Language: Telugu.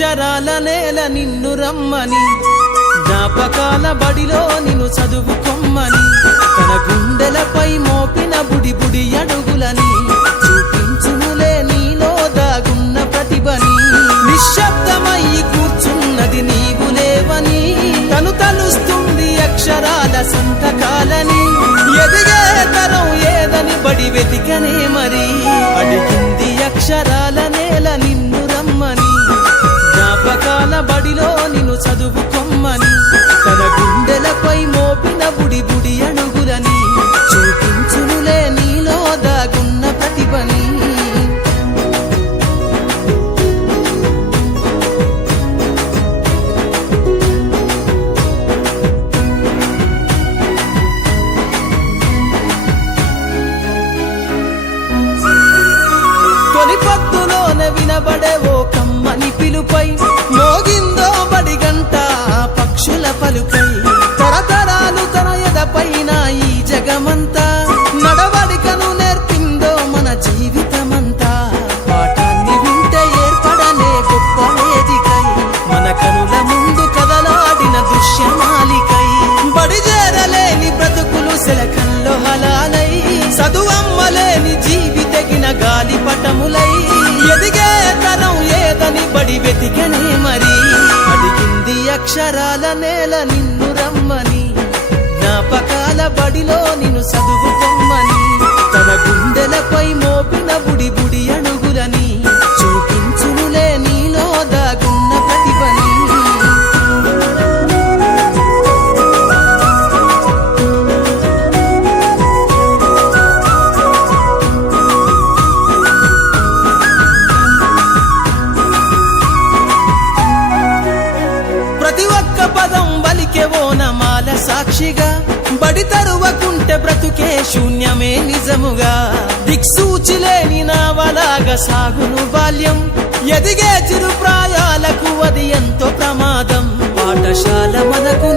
అక్షరాల నేల నిన్ను రమ్మని, జ్ఞాపకాల బడిలో నిన్ను చదువుకొమ్మని, తన గుండెలపై మోపిన బుడి బుడి అడుగులని చూపించునులే నీలో దాగున్న ప్రతిభని. నిశ్శబ్దమయ్యి కూర్చున్నది నీవు లేవని, తను తలుస్తుంది అక్షరాల సంతకాలని. ఎదిగే తరం ఏదని బడి వెతికనే మరి, అడిగింది అక్షరాల నేల నిన్ను రమ్మని, జ్ఞాపకాల బడిలో నిన్ను చదువుకొమ్మని, తన గుండెలపై మోపిన బుడి బుడి అడుగులని చూపించునులే నీలో దాగున్న ప్రతిభని. తొలి పొద్దులోన వినబడే ఓ కమ్మని పిలుపై, మోగిందో బడి గంట పక్షుల పలుకై. తరతరాలు తన ఎదపైన ఈ జగమంతా, నడవడికను నేర్పిందో మన జీవితమంతా. పాఠాన్ని వింటే ఏర్పడలే గొప్ప వేదికై, మన కనుల ముందు కదలాడిన దృశ్యమాలికై. బడి చేరలేని బ్రతుకులు శిలకల్లో హలాలై, చదువమ్మలేని జీవితగిన గాలి పటములై. ఎదిగే తరం ఏదని బడి వెతికనే మరి, అడిగింది అక్షరాల నేల నిన్ను రమ్మని, జ్ఞాపకాల బడిలో నిన్ను చదువుకొమ్మని, తన గుండెలపై మోపిన బుడి బుడి అడుగులని చూపించునులే నీలో దాగున్న ప్రతిభని. ప్రతి ఒక్క పదం బలికే ఓనమాల సాక్షిగా, బడి తరువకుంటే బ్రతుకే శూన్యమే నిజముగా. దిక్సూచి లేని నావలాగా సాగును బాల్యం, ఎదిగే చిరు ప్రాయాలకు అది ఎంతో ప్రమాదం. పాఠశాల మనకు